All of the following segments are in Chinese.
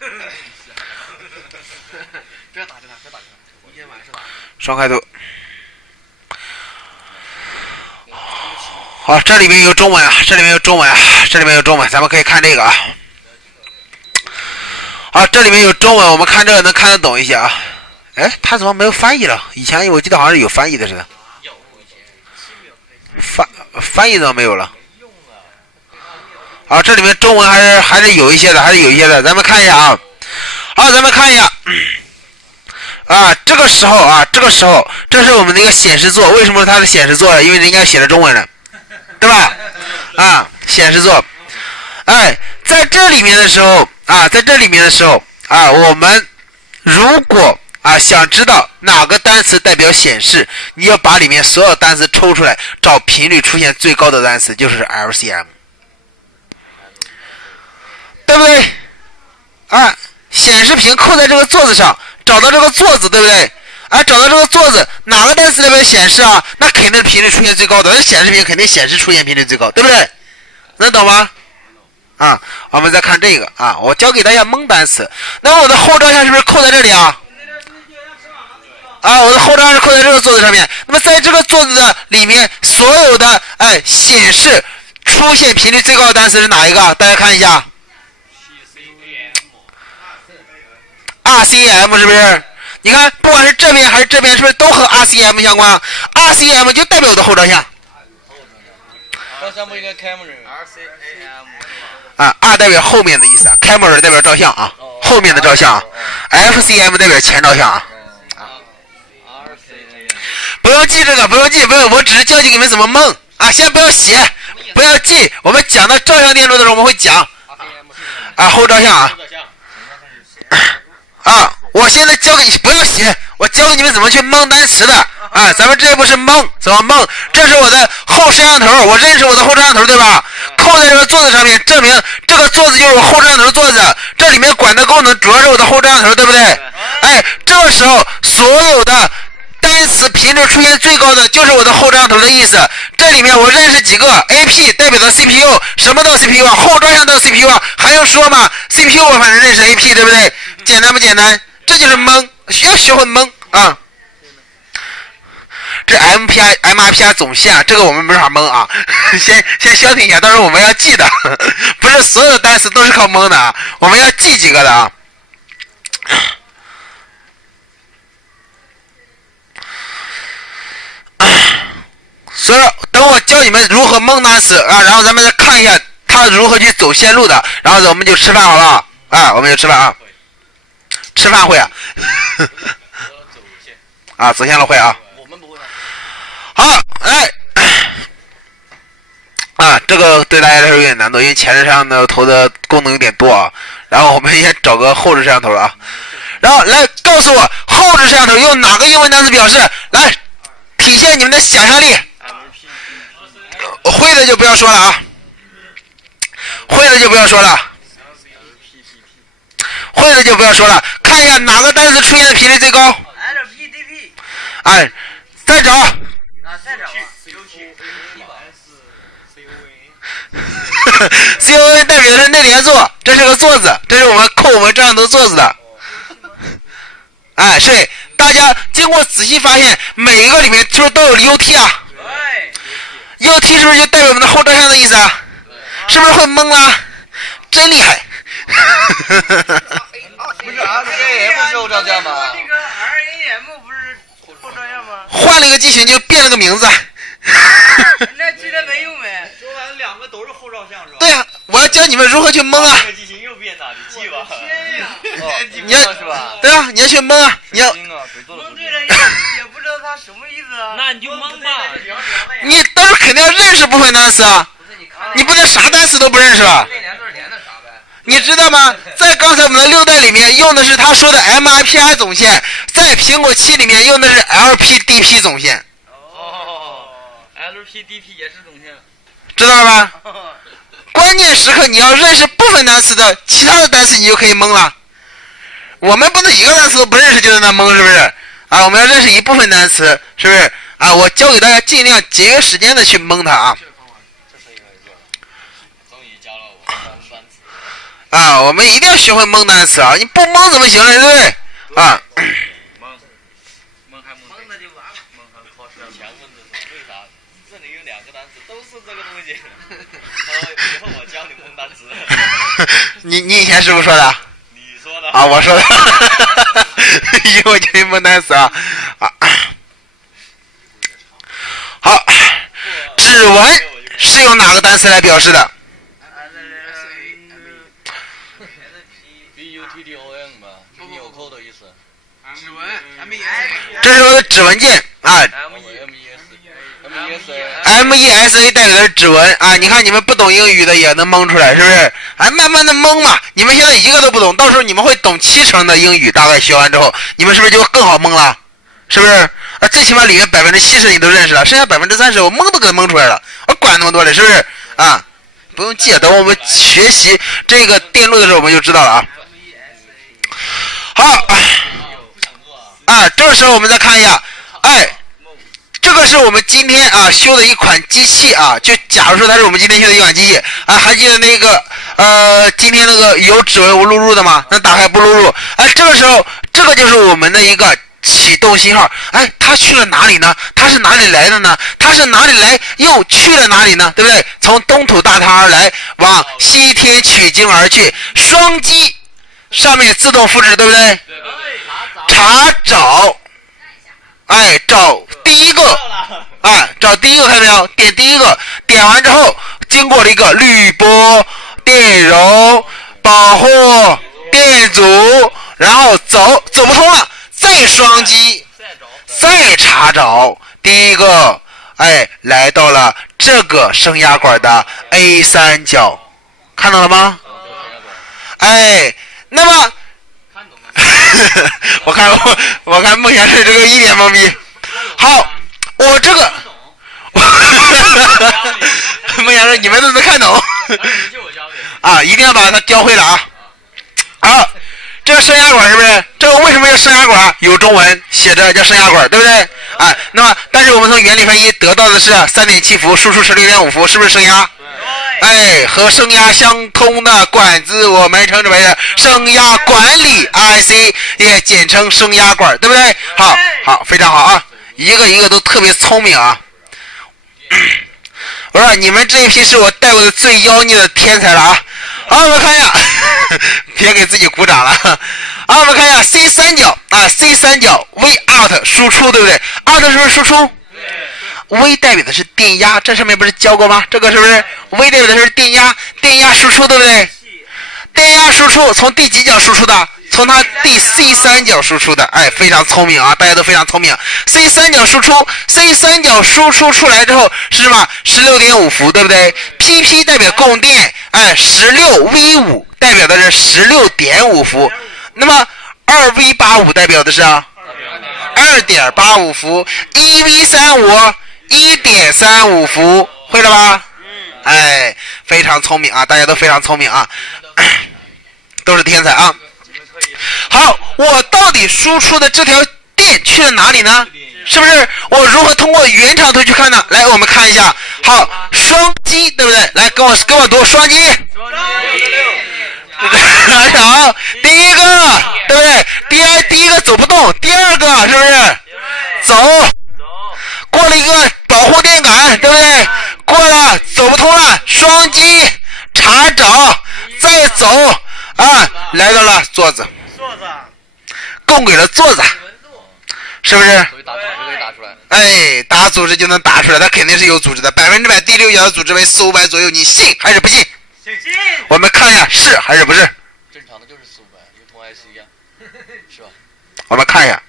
不要打着他，不要打着他，一天晚上打。双开头。好，这里面有中文啊，这里面有中文啊，这里面有中文，咱们可以看这个啊。好，这里面有中文，我们看这个能看得懂一些啊。哎，他怎么没有翻译了？以前我记得好像是有翻译的似的。翻译怎么没有了？好，这里面中文还是有一些的，还是有一些的。咱们看一下啊。好，咱们看一下。啊，这个时候，这是我们的一个显示座。为什么它是显示座呢？因为人家写的中文了，对吧？啊，显示座。哎，在这里面的时候啊，我们如果想知道哪个单词代表显示，你要把里面所有单词抽出来，找频率出现最高的单词，就是 LCM， 对不对？啊，显示屏扣在这个座子上，找到这个座子，对不对？找到这个座子，哪个单词代表显示啊？那肯定是频率出现最高的，那显示屏肯定显示出现频率最高，对不对？能懂吗？啊，我们再看这个啊，我教给大家蒙单词。那我的后照相是不是扣在这里啊？我的后照相是扣在这个座子上面。那么在这个座子的里面，所有的显示出现频率最高的单词是哪一个？大家看一下。RCM 是不是？你看，不管是这边还是这边，是不是都和 RCM 相关 ？RCM 就代表我的后照相。照相不应该 camera。R 代表后面的意思，camera 代表照相啊，后面的照相FCM 代表前照相啊。不用记这个，不用记，不用，我只是教你们怎么蒙啊，先不要写，不要记，我们讲到照相电路的时候我们会讲后照相我现在教给你不要写，我教给你们怎么去蒙单词的咱们这一步是蒙，怎么蒙？这是我的后摄像头，我认识我的后摄像头，对吧？扣在这个座子上面，证明这个座子就是我后摄像头的座子。这里面管的功能主要是我的后摄像头，对不对？这个时候所有的单词频率出现最高的就是我的后摄像头的意思。这里面我认识几个 AP 代表的 CPU， 什么到 CPU 后照相到 CPU 还用说吗？ CPU 我反正认识 AP， 对不对？简单不简单？这就是蒙，要学会蒙啊。这 MRPI 总线这个我们没法蒙啊，先消停一下，到时候我们要记的，不是所有的单词都是靠蒙的我们要记几个的所以等我教你们如何蒙单词然后咱们再看一下它如何去走线路的，然后我们就吃饭好不好我们就吃饭吃饭会走线路会我们不会好，这个对大家来说有点难度，因为前置摄像头的功能有点多然后我们先找个后置摄像头然后来告诉我后置摄像头用哪个英文单词表示，来体现你们的想象力。会的就不要说了会的就不要说了，会的就不要说了。看一下哪个单词出现的频率最高。LPDP。再找。再找。COA 代表的是内连座，这是个座子，这是我们扣我们摄像头座子的。是大家经过仔细发现，每一个里面是不是都有 UT 对。UT 是不是就代表我们的后照相的意思是不是会蒙真厉害。不是 RAM 是后照相吗？那个 RAM 不是后照相吗？换了一个机型就变了个名字。那记得没用没？说完两个都是后照相是吧？对我要教你们如何去蒙这个机型又变大，你记吧。你要是吧？对你要去蒙你要蒙对了也不知道他什么意思那你就蒙吧。你当时肯定要认识部分单词你不能啥单词都不认识吧？你知道吗？在刚才我们的6代里面用的是他说的 MRPI 总线，在苹果7里面用的是 LPDP 总线。LPDP 也是总线。知道了吧？关键时刻你要认识部分单词的，其他的单词你就可以蒙了。我们不能一个单词都不认识就在那蒙，是不是？我们要认识一部分单词，是不是？我教给大家尽量节约时间的去蒙它啊，我们一定要学会蒙单词啊！你不蒙怎么行呢？对不对？啊。蒙还蒙蒙的就完了。蒙还考试前问的是为啥？这里有2个单词都是这个东西。他说以后我教你蒙单词。你以前是不是说的？你说的啊，我说的。以后教你蒙单词啊啊。好，指纹是用哪个单词来表示的？ BUTTON 吧，纽扣的意思。指纹 MES 这是我的指纹键啊。MESA 代表的是指纹啊，你看你们不懂英语的也能蒙出来，是不是？哎，慢慢的蒙嘛。你们现在一个都不懂，到时候你们会懂70%的英语，大概学完之后，你们是不是就更好蒙了？是不是？啊，最起码里面70%你都认识了，剩下30%我蒙都给它蒙出来了，我管那么多的，是不是？啊，不用记，等我们学习这个电路的时候我们就知道了啊。好啊，这个时候我们再看一下，哎。这个是我们今天啊修的一款机器啊，就假如说它是我们今天修的一款机器啊，还记得那个今天那个有指纹录入的吗？那打开不录入，哎，这个时候这个就是我们的一个启动信号，哎，它去了哪里呢？它是哪里来的呢？它是哪里来又去了哪里呢？对不对？从东土大唐而来，往西天取经而去，双击上面自动复制，对不对？查找。哎，找第一个，哎，找第一个，看到没有？点第一个，点完之后，经过了一个滤波、电容、保护、电阻，然后走不通了，再双击，再查找第一个，哎，来到了这个升压管的 A 三角，看到了吗？哎，那么。我看梦想是这个一脸懵逼。好，我这个，梦想是你们都能看懂。啊，一定要把它教会了啊！好，这个升压管是不是？这个为什么叫升压管？有中文写着叫升压管，对不对？啊，那么但是我们从原理分析得到的是3.7伏，输出是6.5伏，是不是升压？哎，和升压相通的管子，我们称之为升压管理 IC， 也简称升压管，对不对？好，非常好啊，一个一个都特别聪明啊。我说你们这一批是我带过的最妖孽的天才了啊！好，我们看一下，别给自己鼓掌了。好，我们看一下 C 三角啊 ，C 三角 V out 输出，对不对 ？out 是不是输出？V 代表的是电压，这上面不是教过吗？这个是不是 V 代表的是电压？电压输出，对不对？电压输出从第几角输出的？从它第 C 三角输出的。哎，非常聪明啊，大家都非常聪明。C 三角输出 ，C 三角输出出来之后是什么？16.5伏，对不对 ？PP 代表供电，哎，16V5 代表的是16.5伏。那么2V85 代表的是2.85伏，1V35。1.35伏，会了吧？哎，非常聪明啊，大家都非常聪明啊，都是天才啊。好，我到底输出的这条电去了哪里呢？是不是？我如何通过原厂图去看呢？来，我们看一下。好，双击，对不对？来，跟我读双击。好，第一个，对不对？第一个走不动，第二个是不是？走。过了一个保护电杆，对不对？过了，走不通了，双击查找，再走啊，来到了座子，供给了座子，是不是？哎，打组织就能打出来，它肯定是有组织的，100%第6角的组织为400-500左右，你信还是不信？我们看一下是还是不是？正常的就是400，就同 IC 一样，是吧？我们看一下。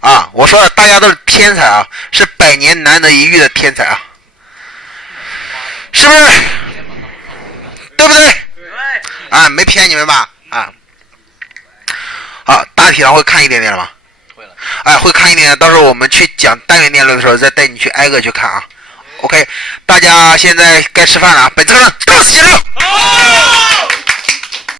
啊，我说了，大家都是天才啊，是100年难得一遇的天才啊，是不是？对不对？对。啊，没骗你们吧？啊。好，大体上会看一点点了吗？会了。哎，会看一点点，到时候我们去讲单元电路的时候，再带你去挨个去看啊。OK， 大家现在该吃饭了啊，本次课程到此结束。